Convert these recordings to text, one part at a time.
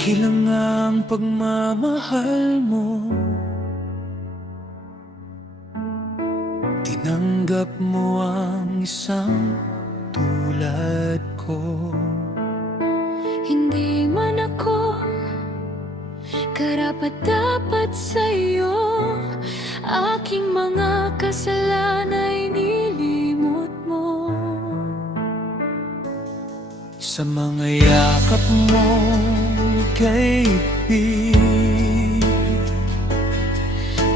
Kilang ang pagmamahal mo, tinanggap mo ang isang tulad ko. Hindi man ako karapat-dapat sa'yo, aking mga kasalanan ay nilimot mo. Sa mga yakap mo kay ibig,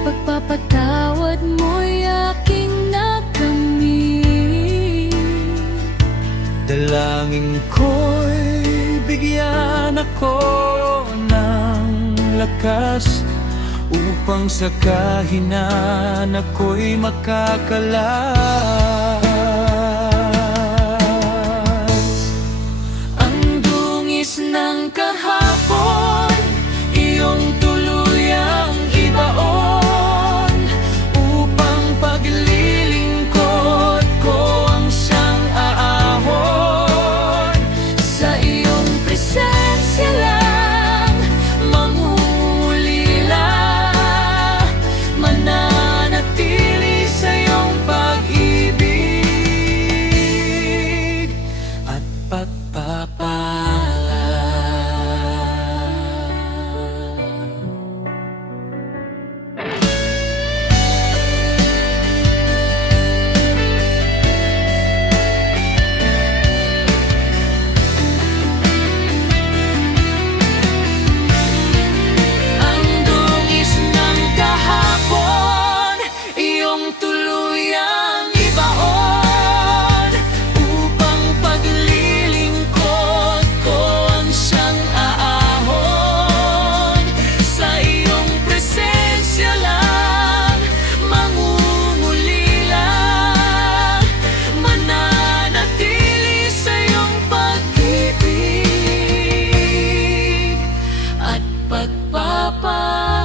pagpapatawad mo'y aking nakamit. dalangin ko'y bigyan ako ng lakas upang sa kahinaan ako'y makakalas. Ang dungis ng kahapon, iyong tuluyang ibaon, upang paglilingkod ko ang siyang aahon. Sa iyong presensya lang mangungulila, mananatili sa iyong pag-ibig at pagpapala. Ang dungis ng kahapon, iyong tuluyang ibaon, upang paglilingkod ko ang siyang aahon. Sa iyong presensya lang mangungulila, mananatili sa iyong pag-ibig at pagpapala.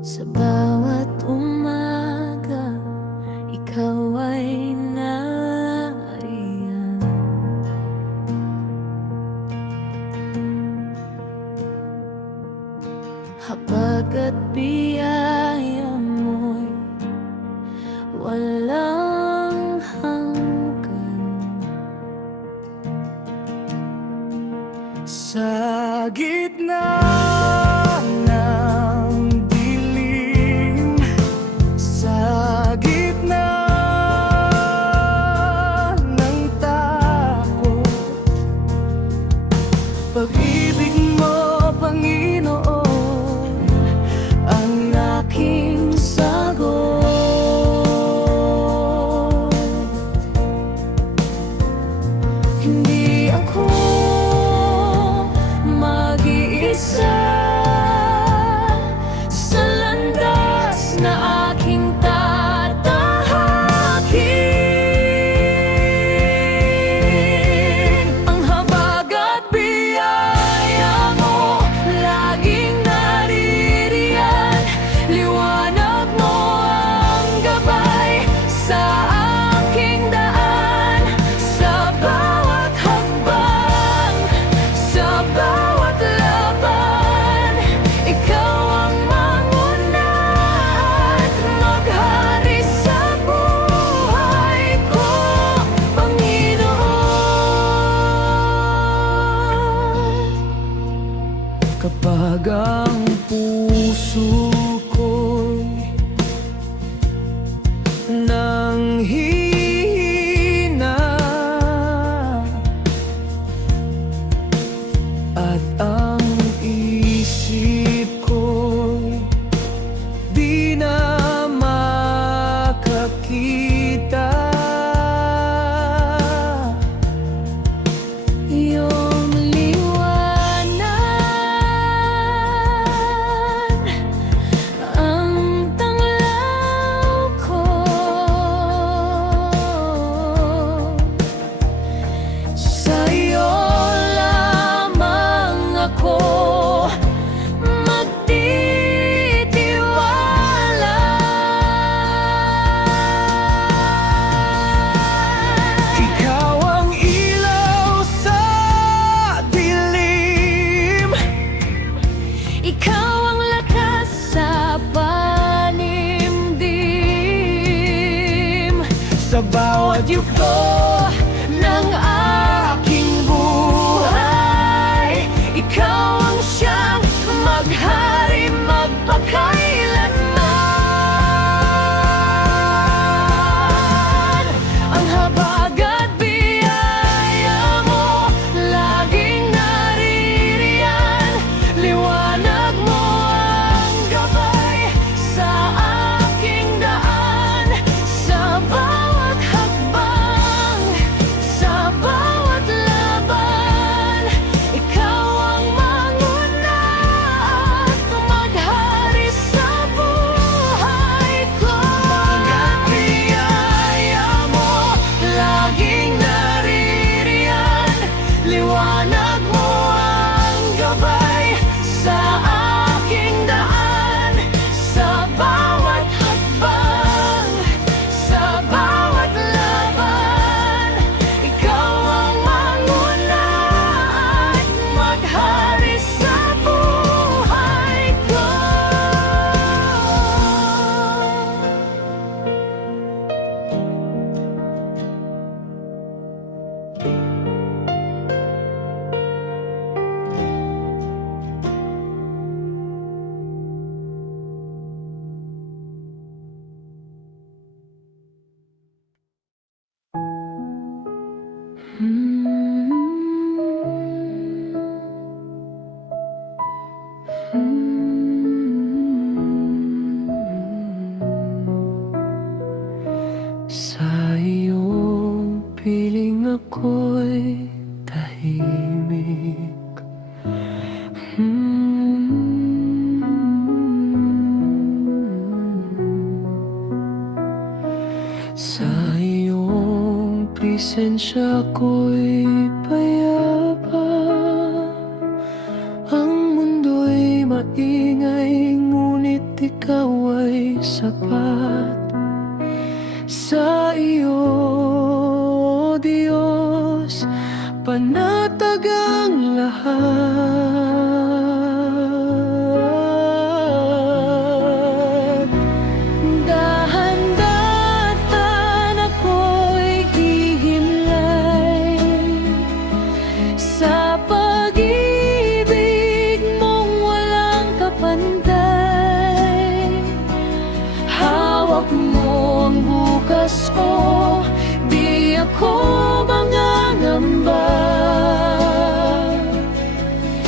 Sa bawat umaga, ikaw ay nariyan. Habag at biyaya mo'y walang hanggan. Sa gitna ng dilim, sa gitna ng takot, pag-ibig mo, Panginoon, ang aking sagot. Hindi ako mag-iisa sa landas na aking tatahakin. Ang habag at biyaya mo laging naririyan, liwanag mo ang gabay sa aking daan. Sa bawat hakbang, sa bawat laban, ikaw ang manguna at maghari sa buhay ko, Panginoon. Kapag ang puso ko'y nanghihina at ang isip ko'y di na makakita, Iyong liwanag yugto ng aking buhay. Ikaw ang siyang maghari magpakailanman. Ang habag at biyaya mo laging naririyan. Liwanag mo ang gabay sa aking daan. Sa bawat hakbang, sa bawat laban, ikaw ang manguna at maghari sa buhay ko. Pagkat biyaya mo laging naririyan. Liwanag mo ang gabay sa aking daan. Sa bawat hakbang, sa bawat laban, ikaw ang manguna at maghari sa buhay ko. Sa iyong piling ako'y tahimik. Sa iyong presensya ako'y payapa. Ang mundo'y maingay, ngunit ikaw ay sapat. Sa iyo, O Diyos, panatag ang lahat. Dahan-dahan ako'y hihimlay sa pag-ibig mong walang kapantay. Hawak mo ang bukas ko, di ako mangangamba.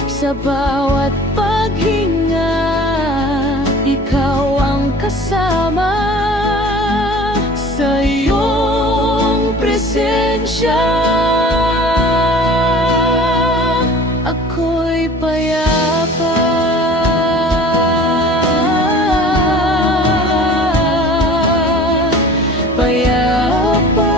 Sa bawat paghinga, ikaw ang kasama. Sa iyong presensya, ako'y payapa. Payapa.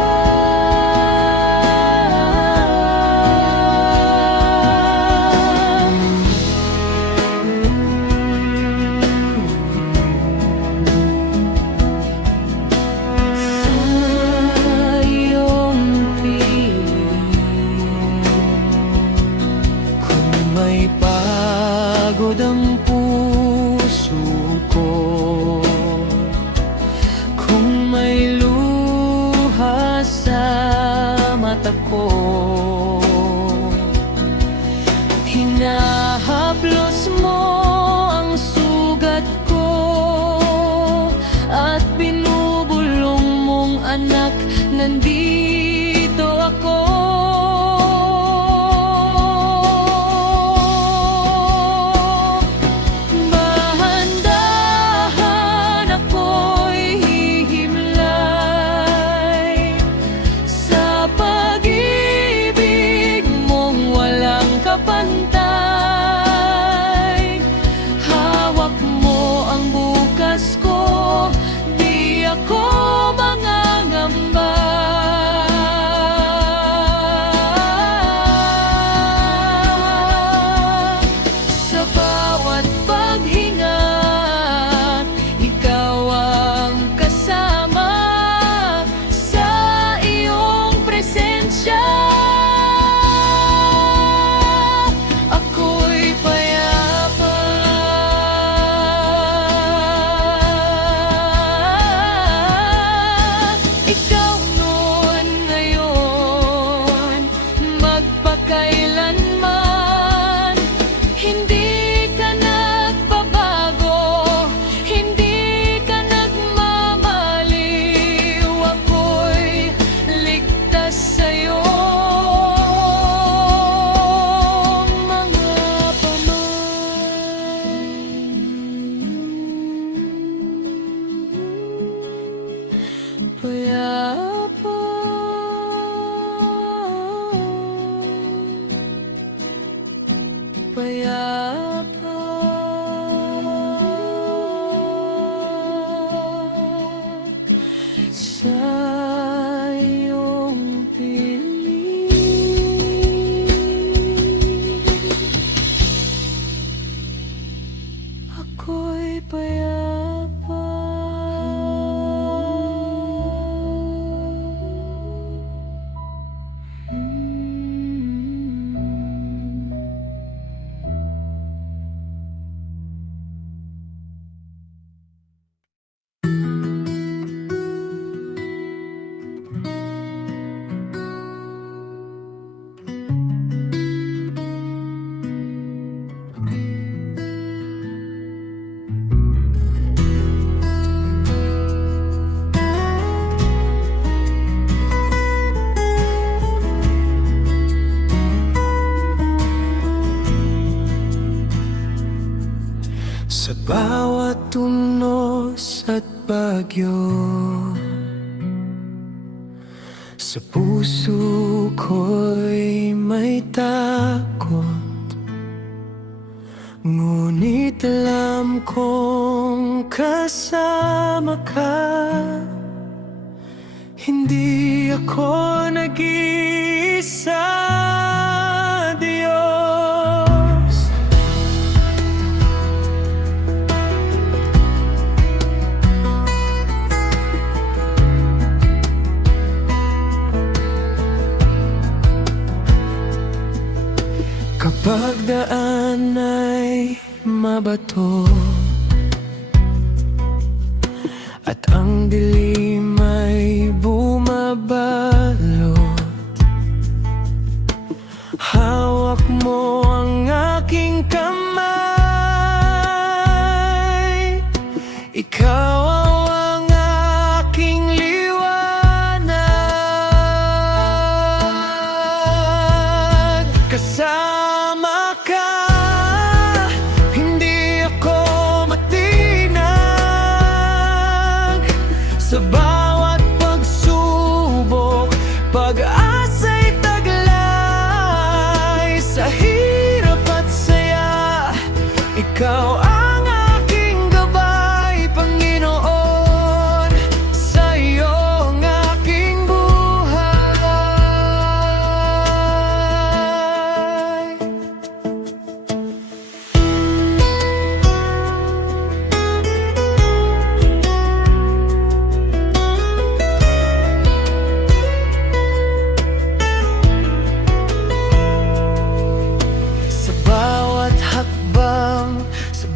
kailanman. Hindi ka nagbabago, hindi ka nagmamaliw. Ako'y ligtas sa'yo, mga payapa. Payapa sa iyong piling, ako'y payapa. Sa bawat tunos at bagyo, sa puso ko'y may takot. Ngunit alam kong kasama ka, hindi ako nag-iisa, Diyos. Kapag daan ay mabato at ang dilim ay bumabalot, hawak mo ang aking kamay. Ikaw ang aking liwanag. Kasama ka, hindi ako matinag. Sa bawat pagsubok, pag-asa'y taglay. Sa hirap at saya, ikaw ang aking gabay, Panginoon. Sa iyong aking buhay. Sa bawat hakbang, sa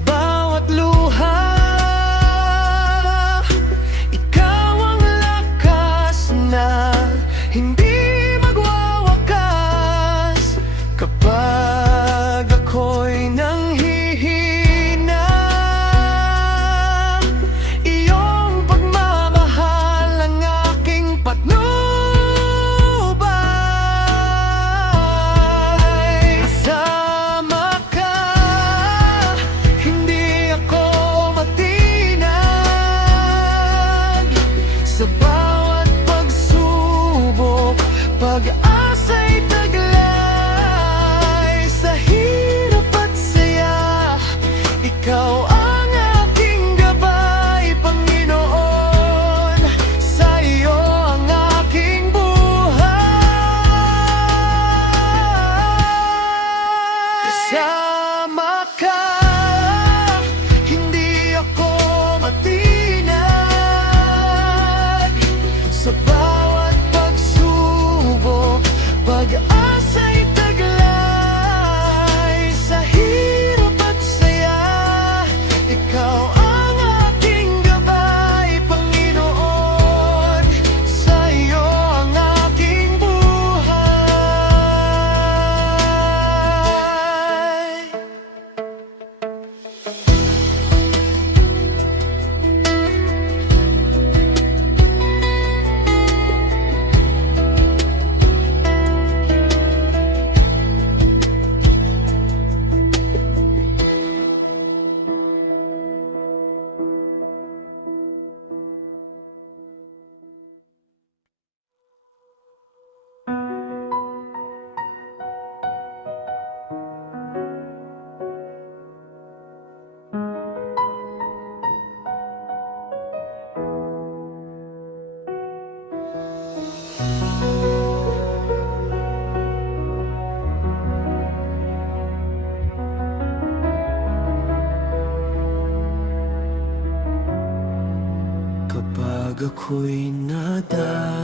Pag ako'y nadadapa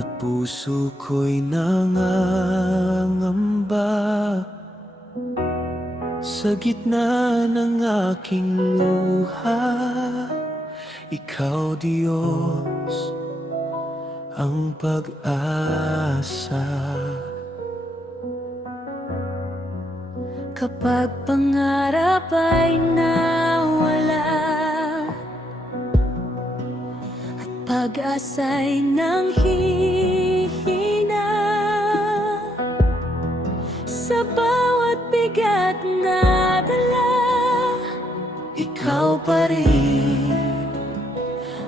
at puso ko'y nangangamba, sa gitna ng aking luha, ikaw, Diyos, ang pag-asa. Kapag pangarap ay nawala at pag-asa'y nanghihina, sa bawat bigat na dala, ikaw pa rin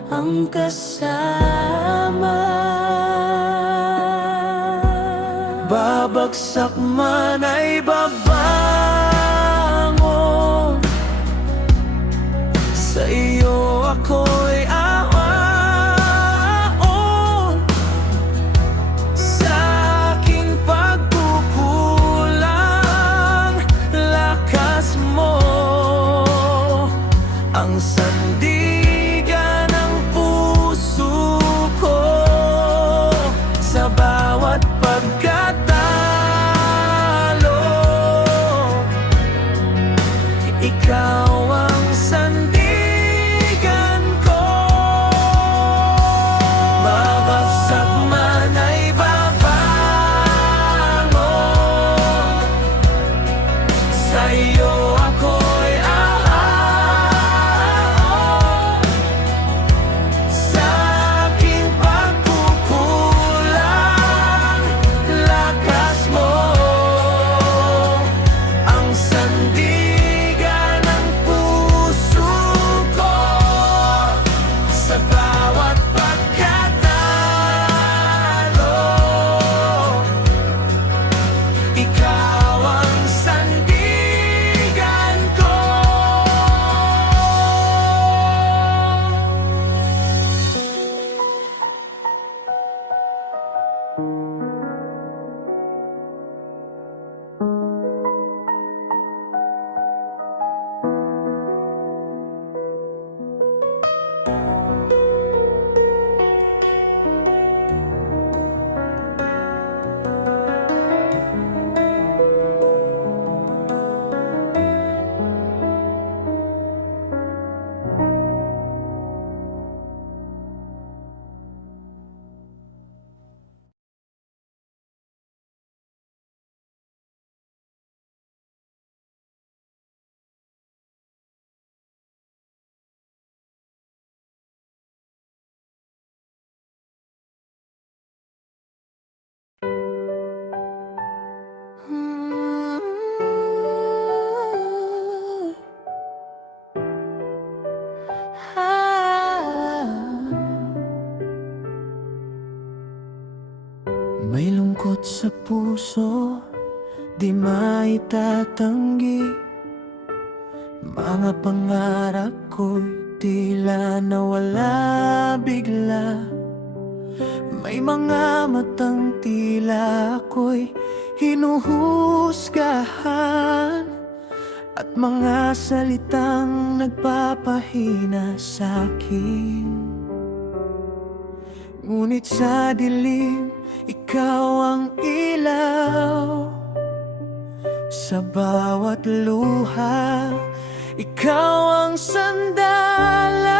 ang kasama. Babagsak man ay babangon, sa iyo ako'y aaon. Sa aking pagkukulang, lakas mo ang sandigan ng puso ko. Sa bawat pagkatalo, ikaw ang sandigan ko. Babagsak man ay babangon, sa iyo ako'y aaon. Sa aking pagkukulang, lakas mo ang sandigan ng puso ko. Sa bawat pagkatalo, ikaw ang sandigan ko. May lungkot sa puso, di maitatanggi. Mga pangarap ko'y tila nawala bigla. May mga matang tila ako'y hinuhusgahan, at mga salitang nagpapahina sa'kin. Ngunit sa dilim, ikaw ang ilaw. Sa bawat luha, ikaw ang sandalan.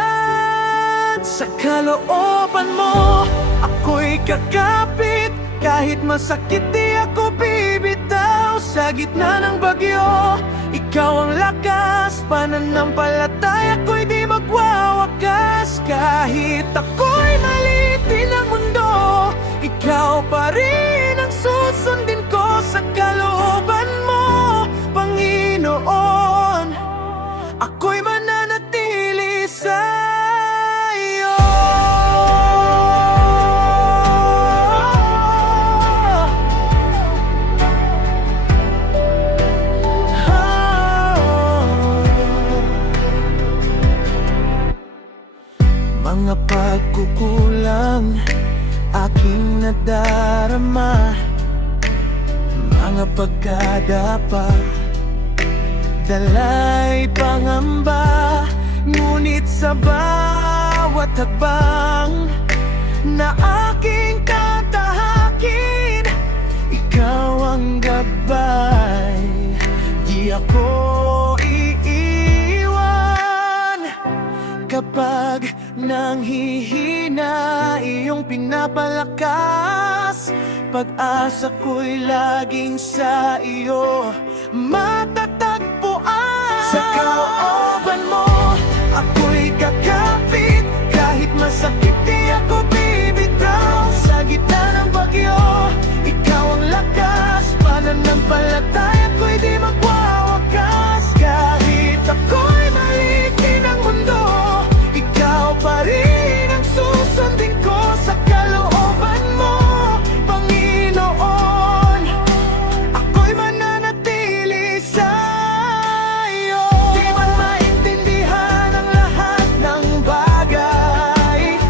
Sa kalooban mo, ako'y kakapit. Kahit masakit, di ako bibitaw. Sa gitna ng bagyo, ikaw ang lakas. Pananampalataya ko'y di magwawakas. Kahit ako'y malitin ang mundo, ikaw pa rin ang susundin ko. Sa kalooban mo, Panginoon, ako'y mananatili sa iyo. Mga pagkukulang aking nadarama, mga pagkadapa, dala'y pangamba. Ngunit sa bawat hakbang na aking tatahakin, ikaw ang gabay, di ako iiwan. Kapag nanghihina, iyong pinapalakas. Pag-asa ko'y laging sa iyo matatagpuan. Sa kaoban mo, ako'y kakapit. Kahit masakit, di ako bibitaw. Sa gitna ng bagyo, ikaw ang lakas. Pananampalataya ko'y di magwawakas. Kahit ako'y malitin ang mundo, ikaw pa rin ang susundin ko. Sa kalooban mo, Panginoon, ako'y mananatili sa iyo. Di man maintindihan ang lahat ng bagay,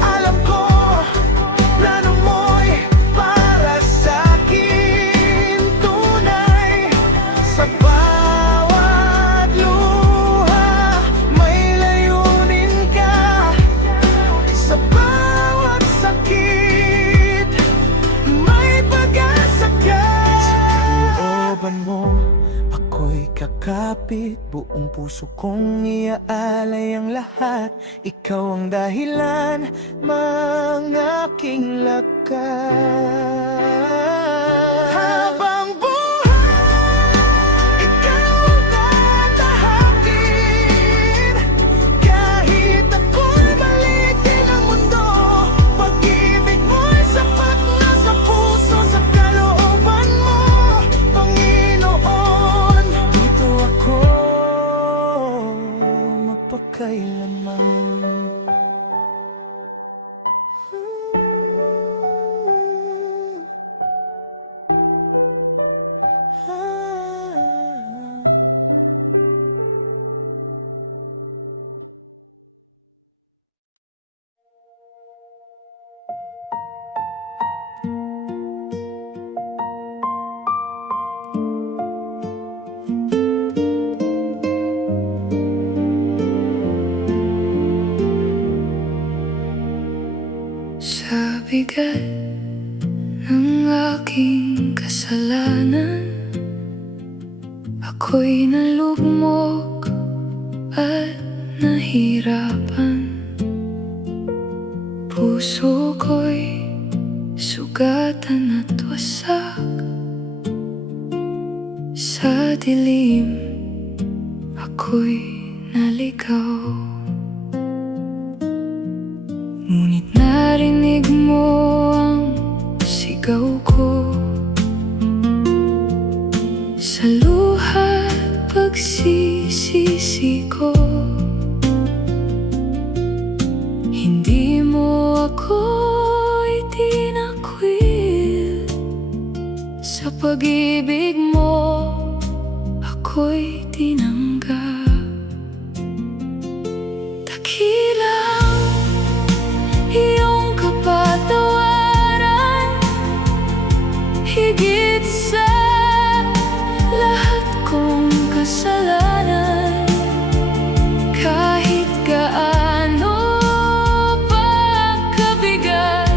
alam ko, plano mo'y para sa'kin tunay. Sa bawat luha, may layunin ka. Sa bawat sakit, may pag-asa ka. Sa kalooban mo, ako'y kakapit. Buong puso kong iaalay ang lahat. Ikaw ang dahilan, mga aking lakas. Habang buhay, ikaw ang tatahakin. Kahit ako'y malitin ang mundo, pag-ibig mo'y sapat na sa puso. Sa kalooban mo, Panginoon, dito ako magpakailanman. Sa bigat ng aking kasalanan, ako'y nalugmok at nahirapan. Puso ko'y sugatan at wasak. Sa dilim, ako'y naligaw. Ngunit narinig mo ang sigaw ko. Sa luha at pagsisisi ko, hindi mo ako itinakwil. Sa pag-ibig mo, ako'y tinanggap. Dakilang iyong kapatawaran, higit sa lahat kong kasalanan. Kahit gaano pa kabigat,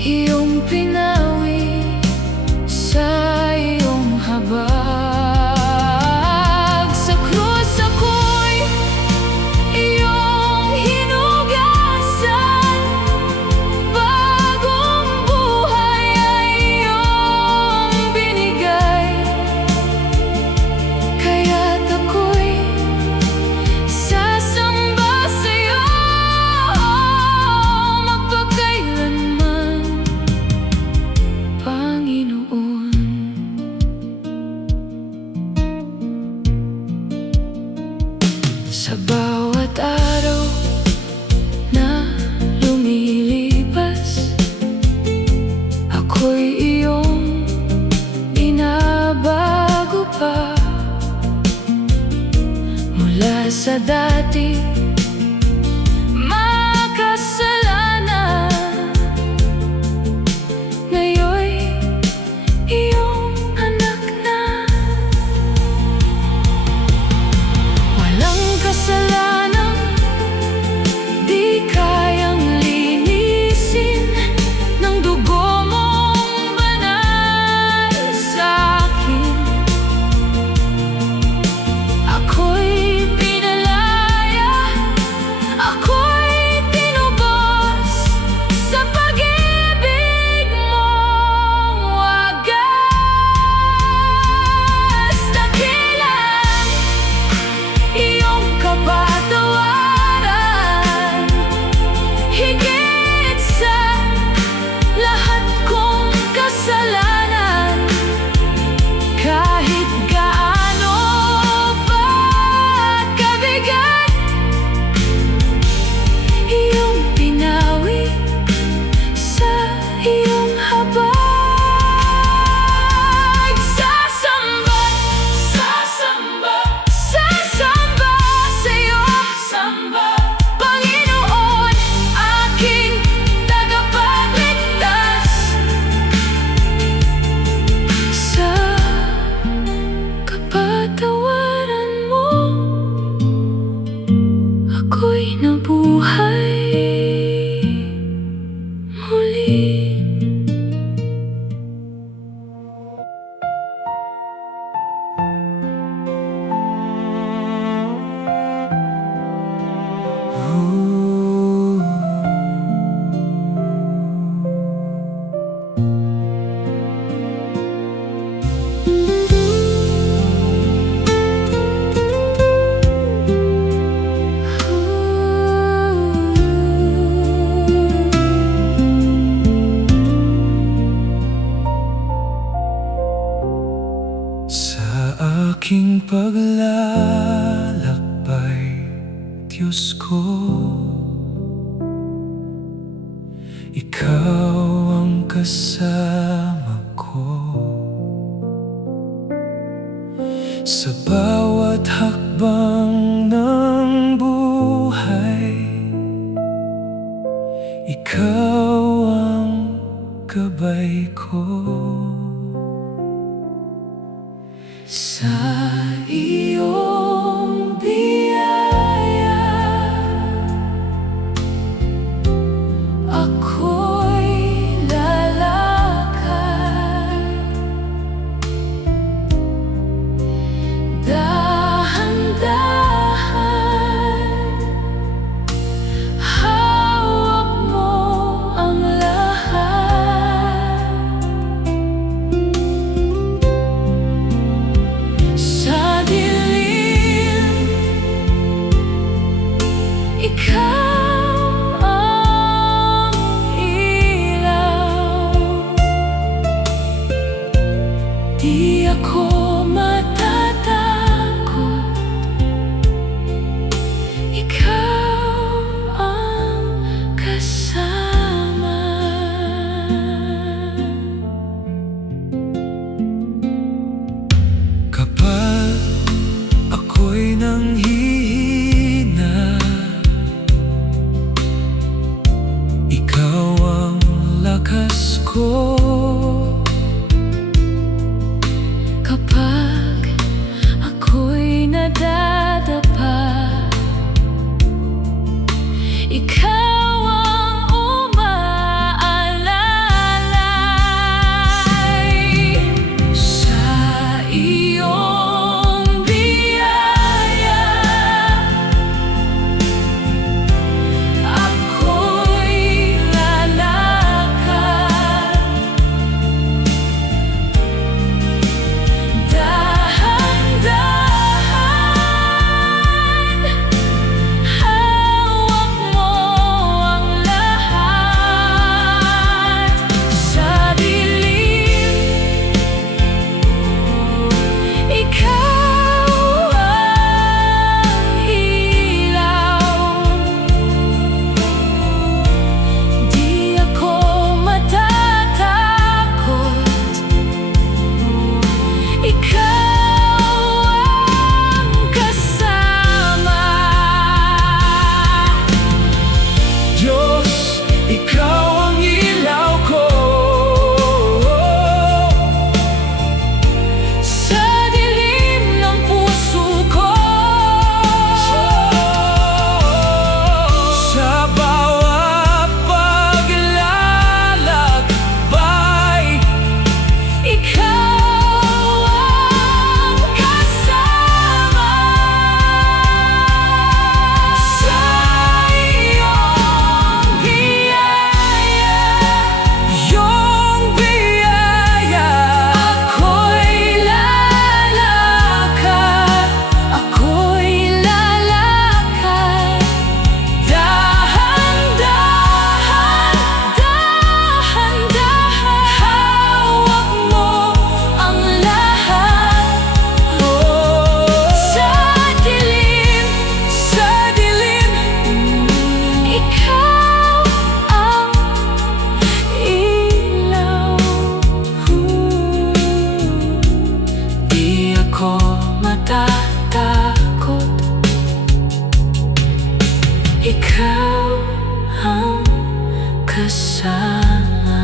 iyong pinawi sa iyong habag. Sa krus ako'y iyong hinugasan. Bagong buhay ay iyong binigay. Kaya't ako'y sasamba sa'yo magpakailanman, Panginoon. Sa bawat araw na lumilipas, ako'y iyong binabago pa. Mula sa dati makasalanan, ngayon'y iyong anak na. paglalakbay, Diyos ko, Ikaw ang kasama ko sa bawat hakbang ng buhay. Ikaw ang gabay ko. Sa iyong biyaya ako'y lalakad, dahan-dahan hawak mo ang lahat. Sa dilim, ikaw ang ilaw. Di ako matatakot, ikaw ang kasama. Kapag ako'y nanghihina, Ikaw ang lakas ko. Kapag ako'y nadadapa, ikaw ang umaalalay. Sa iyong biyaya ako'y lalakad, dahan-dahan hawak mo ang lahat. Sa dilim, ikaw ang ilaw. Di ako matatakot, ikaw ang kasama. Diyos, Ikaw ang ilaw ko. Sa dilim ng puso ko, Sa bawat paglalakbay, ikaw ang kasama. Sa iyong biyaya, iyong biyaya, ako'y lalakad, ako'y lalakad, dahan-dahan, dahan-dahan hawak mo ang lahat. Sa dilim, ikaw ang ilaw. Di ako matatakot, ikaw ang kasama.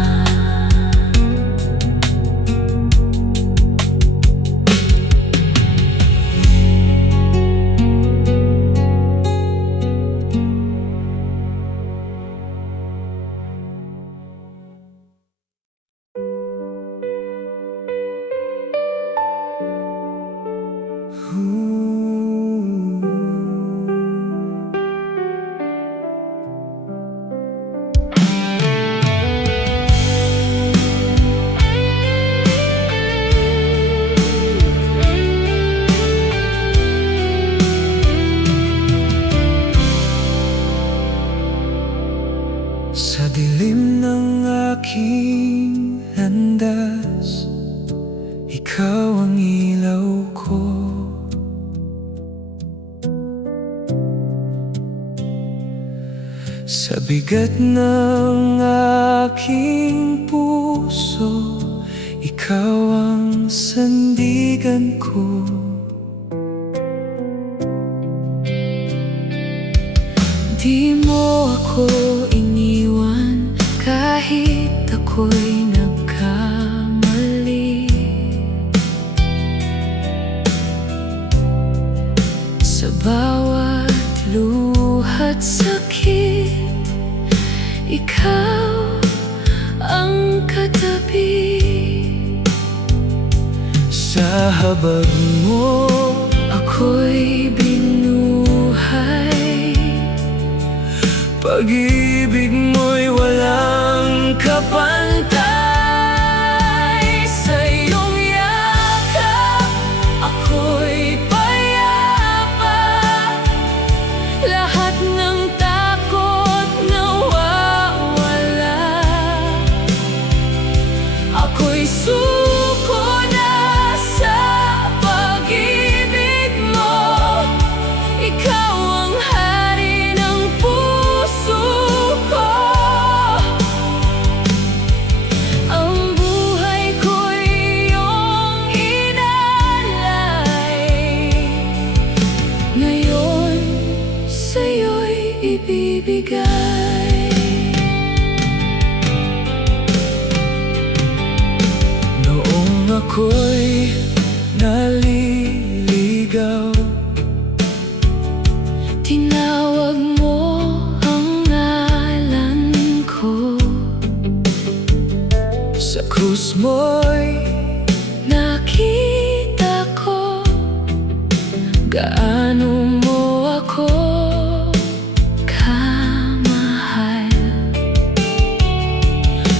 Sa dilim ng aking landas, Ikaw ang ilaw ko. Sa bigat ng aking puso, ikaw ang sandigan ko. Di mo ako iniwan kahit ako'y nagkamali. Sa bawat luha't sakit, ikaw ang katabi. Sa habag mo, Ako'y binuhay. pag-ibig mo'y walang kapantay. Sa iyong yakap, ako'y payapa. Lahat ng takot nawawala. Ako'y suko na sa pag-ibig mo. Ikaw ang hari ng puso ko. Ang buhay ko'y iyong inalay. Ngayon, sa'yo'y ibibigay. Noong ako'y naliligaw, Tinawag mo ang ngalan ko. sa krus mo'y Nakita ko gaano mo ako kamahal.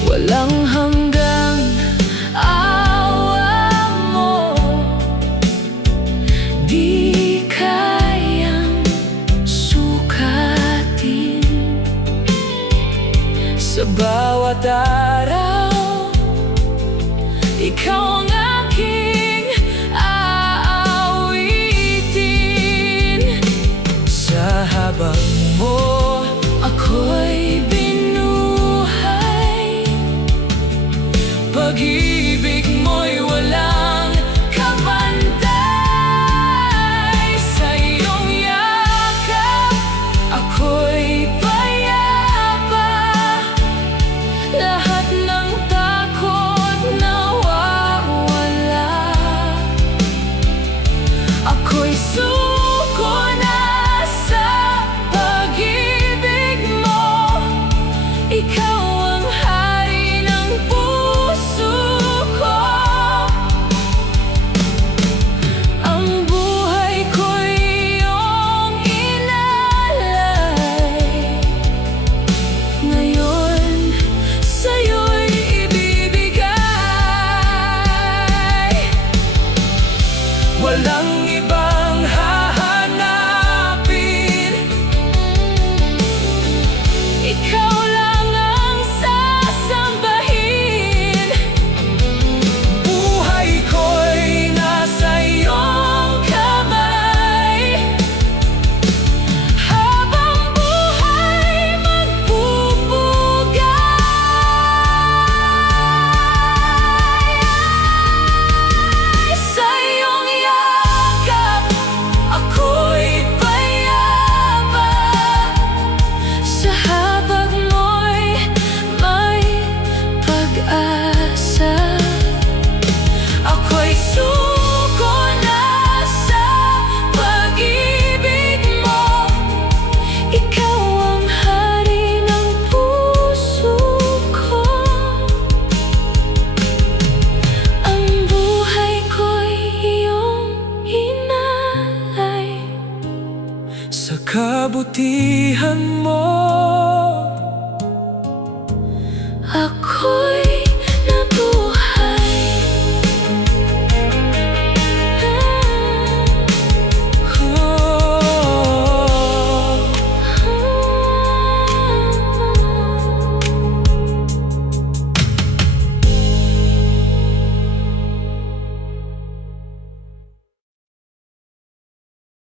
Walang hanggang awa mo, di kayang sukatin. sa bawat araw, Ikaw ang aking aawitin. sa habag mo, Ako'y binuhay. pag-ibig mo'y walang Kapantay. Sa iyong yakap, ako'y payapa. Lahat ng takot nawawala. Ako'y suko na sa pag-ibig mo. Ikaw ang hari ng puso ko. Ang buhay ko'y iyong inalay. Ngayon, sa'yo'y ibibigay. walang ibang hahanapin. Ikaw lang ang sasambahin. Buhay ko'y nasa iyong Kamay, habang buhay magpupugay. Sa iyong yakap, ako'y payapa. Sa habag mo'y may pag-asa. Ako'y suko na sa pag-ibig mo. Ikaw ang hari ng puso ko. Ang buhay ko'y iyong inalay. sa kabutihan mo. Ako'y